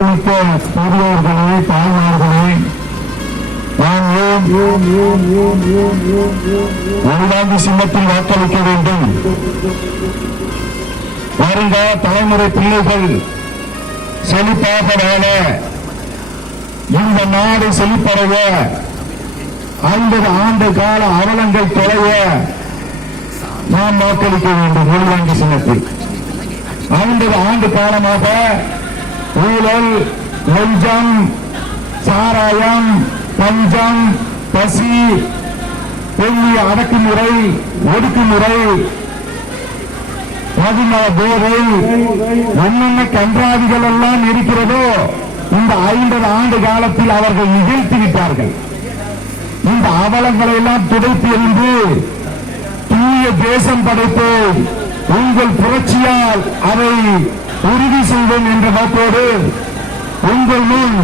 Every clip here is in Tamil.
பெரியோர்களே, தாய்மார்களே, நான் ஏன் சின்னத்தில் வாக்களிக்க வேண்டும்? வருங்கால தலைமுறை பிள்ளைகள் செழிப்பாக வாழ, இந்த நாடு செழிப்படைய, 50 ஆண்டு கால அவலங்கள் தொலைய நாம் வாக்களிக்க வேண்டும். உள்வாங்கி சின்னத்தில் 50 ஆண்டு காலமாக ஊழல், லஞ்சம், சாராயம், பஞ்சம், பசி, கொள்ளிய அடக்குமுறை, ஒடுக்குமுறை, மதும போதை, என்னென்ன கன்றாவிகள் எல்லாம் இருக்கிறதோ இந்த 50 ஆண்டு காலத்தில் அவர்கள் நிகழ்த்திவிட்டார்கள். இந்த அவலங்களை எல்லாம் துடைத்து எறிந்து தூய தேசம் படைத்து உங்கள் புரட்சியால் அதை உறுதி செய்வோம் என்ற நோக்கோடு உங்கள் முன்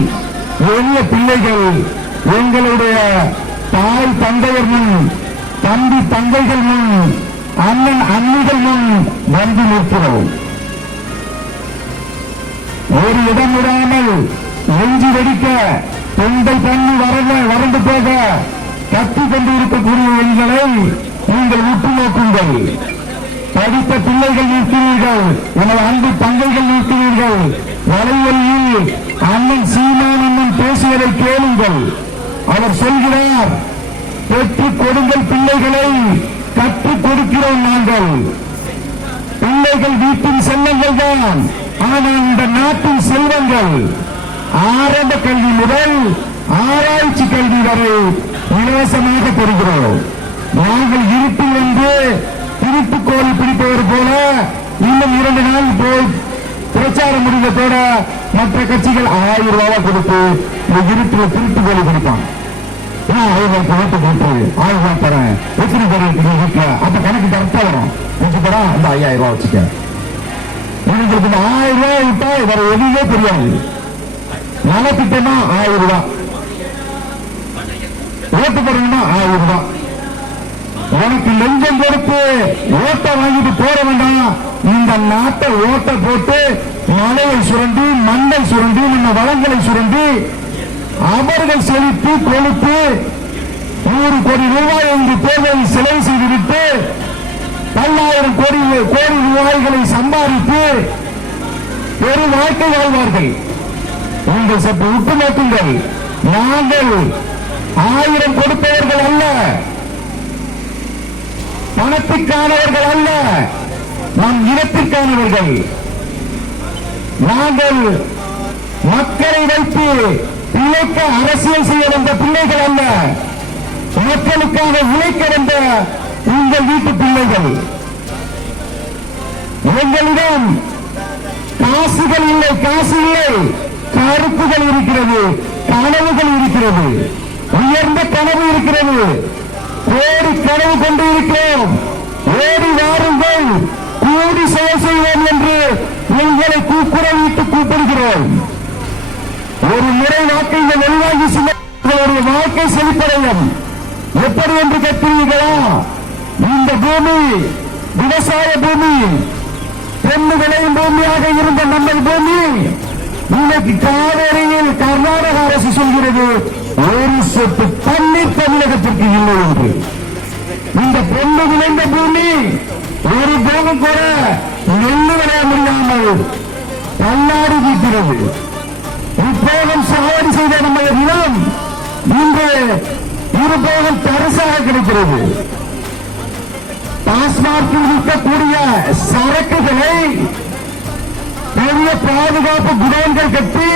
எளிய பிள்ளைகள், எங்களுடைய தாய் தந்தையர் முன், தம்பி தங்கைகள் முன், அண்ணன் அண்ணிகள் முன் வந்து நிற்கிறோம். ஒரு இடம் விடாமல் நெஞ்சு வெடிக்க, தொண்டை தண்ணி வறண்டு போக கத்திக் கொண்டிருக்கக்கூடிய எங்களை நீங்கள் உற்று நோக்குங்கள். படித்த பிள்ளைகள் நிற்கிறீர்கள், எனது அன்பு தங்கைகள் நிற்கிறீர்கள். வலைவெளியில் அண்ணன் சீமான் அண்ணன் பேசுவதை கேளுங்கள். அவர் சொல்கிறார், பெற்றுக் கொடுங்கள் பிள்ளைகளை, கற்றுக் கொடுக்கிறோம் நாங்கள். பிள்ளைகள் வீட்டின் செல்வங்கள் தான், ஆனால் இந்த நாட்டின் செல்வங்கள். ஆரம்ப கல்வி முதல் ஆராய்ச்சி கல்வி வரை இலவசமாக பெறுகிறோம். நாங்கள் இருட்டில் வந்து திருட்டுக்கோழி பிடிப்பவர் போல இன்னும் 2 நாள் போய் பிரச்சார முடிவத்தோட மற்ற கட்சிகள் 1000 ரூபாய் கொடுத்து இந்த இருட்டில் திருட்டுக்கோழி பிடிப்பான். 1000 ரூபாய் போட்டு 1000 ரூபாய் தரேன், எத்தனை பேர் வீட்டுல அப்ப கணக்கு கரெக்டா வரும். வச்சுக்கடா இந்த 5000 ரூபாய் வச்சுக்க. உங்களுக்கு இந்த 1000 ரூபாய் விட்டா வேற எதுவுமே தெரியாது. நலத்திட்டமா 1000 ரூபாய், ஓட்டு போடணுமா 1000 ரூபாய். உனக்கு லஞ்சம் கொடுத்து ஓட்டை வாங்கிட்டு போற வேண்டாம். இந்த நாட்டை ஓட்டை போட்டு மலையை சுரண்டி, மண்ணை சுரண்டி, நம்ம வளங்களை சுரண்டி அவர்கள் செலுத்தி கொழுத்து 100 கோடி ரூபாய் என்று தேர்தலில் செலவு செய்துவிட்டு 10,000 கோடி ரூபாய்களை சம்பாதித்து ஒரு வாழ்க்கை வாழ்வார்கள். நீங்கள் சற்று உற்று நோக்குங்கள். நாங்கள் 1000 கொடுப்பவர்கள் அல்ல, பணத்திற்கானவர்கள் அல்ல, நம் இனத்திற்கானவர்கள். நாங்கள் மக்களை வைத்து பிழைக்க அரசியல் செய்ய வந்த பிள்ளைகள் அல்ல, மக்களுக்காக உழைக்க வந்த உங்கள் வீட்டு பிள்ளைகள். எங்களிடம் காசுகள் இல்லை, காசு இல்லை, கருப்புகள் இருக்கிறது, கனவுகள் இருக்கிறது, உயர்ந்த கனவு இருக்கிறது. கோடி கனவு கொண்டு இருக்கிறோம். ஓடி வாருங்கள், கூடி செயல் செய்வோம் என்று உங்களை கூக்குரலிட்டு கூப்பிடுகிறோம். ஒரு முறை நாட்டை இந்த நெல்வாங்கி சின்னங்களுடைய வாழ்க்கை செழிப்படையும். எப்படி என்று கேட்கிறீர்களா? இந்த பூமி விவசாய பூமி, பெண்ணு விளையும் பூமியாக இருந்த நம்ம பூமி இன்னைக்கு காவேரியில் கர்நாடக அரசு சொல்கிறது ஒரு சொட்டு தண்ணீர் தமிழகத்திற்கு இல்லை என்று. இந்த பொண்ணு விளைந்த பூமி ஒரு போகம் கூட நெல்லு விளைய முடியாமல் தள்ளாடி நிற்கிறது. இப்போதும் சாவடி செய்த நம்முடைய நிலம் இன்று இருபோகம் தரிசாக கிடைக்கிறது. டாஸ்மாகில் விற்கக்கூடிய சரக்குகளை பெரிய பாதுகாப்பு குடோன்கள் கட்டி,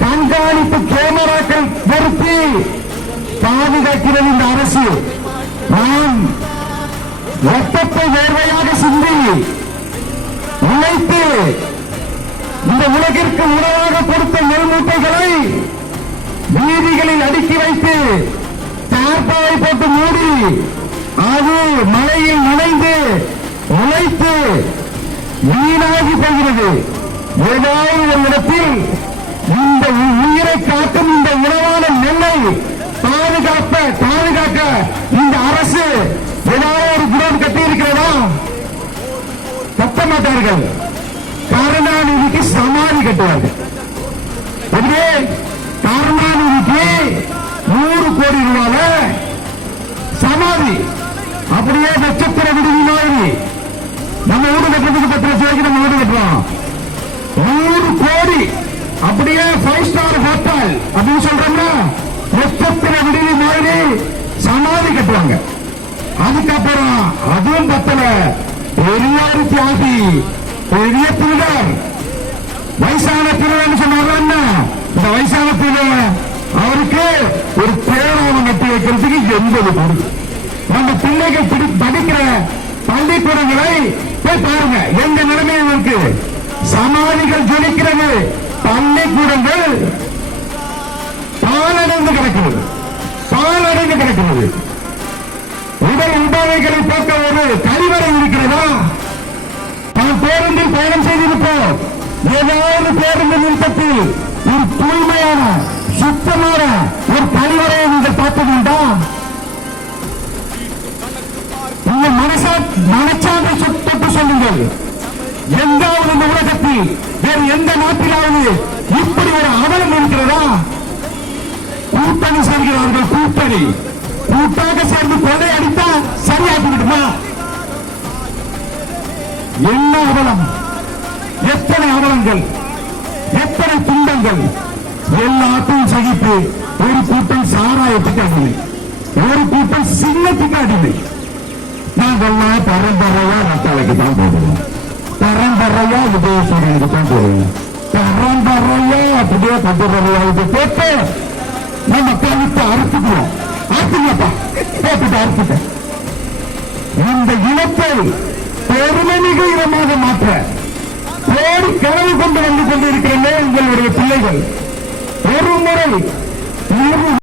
கண்காணிப்பு கேமராக்கள் பொருத்தி பாதுகாக்கிறது இந்த அரசு. நாம் ரத்தத்தை வேர்வையாக சிந்தி உழைத்து இந்த உலகிற்கு உணவாக கொடுத்த நெல் மூட்டைகளை வீதிகளில் அடுக்கி வைத்து தார்பாவை போட்டு மூடி அது மழையில் நனைந்து உழைத்து வீணாகி போகிறது. ஏதாவது ஒரு இடத்தில் இந்த உயிரை காக்கும் இந்த உணவான நெல்லை பாதுகாக்க இந்த அரசு ஏதாவது ஒரு குடோன் கட்டி இருக்கிறதா? கட்ட மாட்டார்கள். கருணாநிதிக்கு சமாதி கட்டுவார்கள். அப்படியே கருணாநிதிக்கு 100 கோடி ரூபால சமாதி, அப்படியே நட்சத்திர விடுதி மாதிரி நம்ம வீடு கட்டுறதுக்கு 10 லட்சம் ரூபாய்க்கு நம்ம வீடு கட்டுறோம். 100 கோடி அப்படியே 5 ஸ்டார் ஹோட்டல் அப்படின்னு சொல்றோம்னா நட்சத்திர விடுதி மாதிரி சமாதி கட்டுவாங்க. அதுக்கப்புறம் அதுவும் பத்தல, பெரியார் தியாகி, பெரிய திருடர், வயசான திருடன் சொன்னாங்க. இந்த வயசான திருடன் அவருக்கு ஒரு பேராவணம் கட்டி வைக்கிறதுக்கு 80 கோடி. நம்ம பிள்ளைகள் படிக்கிற பள்ளிக்கூடங்களை போய் பாருங்க, எந்த நிலைமையில் இருக்கு. சமாதிகள் ஜொலிக்கிறது, பள்ளிக்கூடங்கள் பாலடைந்து கிடக்கிறது, பாலடைந்து கிடக்கிறது. உடல் உபாதைகளை போக்க ஒரு கழிவறை இருக்கிறதா? நாம் பேருந்தில் பயணம் செய்திருப்போம். ஏதாவது பேருந்து நிறுத்தத்தில் ஒரு தூய்மையான சுத்தமான ஒரு கழிவறையை நீங்கள் பார்த்ததுண்டா? உங்க மனச்சான்றை சுத்தப்பட்டு சொல்லுங்கள். எங்காவது இந்த உலகத்தில் வேறு எந்த நாட்டிலாவது இப்படி ஒரு அவலம் இருக்கிறதா? கூட்டணி செய்கிறார்கள், கூட்டணி கூட்டாக சேர்ந்து கொலை அடித்தா சரியாகி விடுமா? என்ன அவலம், எத்தனை அவலங்கள், எத்தனை துன்பங்கள், எல்லாத்தையும் சகித்து ஒரு கூட்டம் சாராயத்துக்கு அடிமை, ஒரு கூட்டம் சின்னத்துக்கு அடிமை. நாங்கள்லாம் பரம்பரையா நட்டாளைக்கு தான் போடுவோம், பரம்பரையா விஜயசூரியனுக்கு தான் போடுவோம், பரம்பரையா அப்படியே பரம்பரையாவுக்கு போட்டு நம்ம கழுத்தை அறுத்துக்குவோம். அறுத்துங்கப்பா, போட்டுட்டு அறுத்துட்ட. இந்த இனத்தை பெருமைமிகு இடமாக மாற்ற ஓடி கிளவி கொண்டு வந்து கொண்டிருக்கிறே உங்களுடைய பிள்ளைகள். ஒரு முறை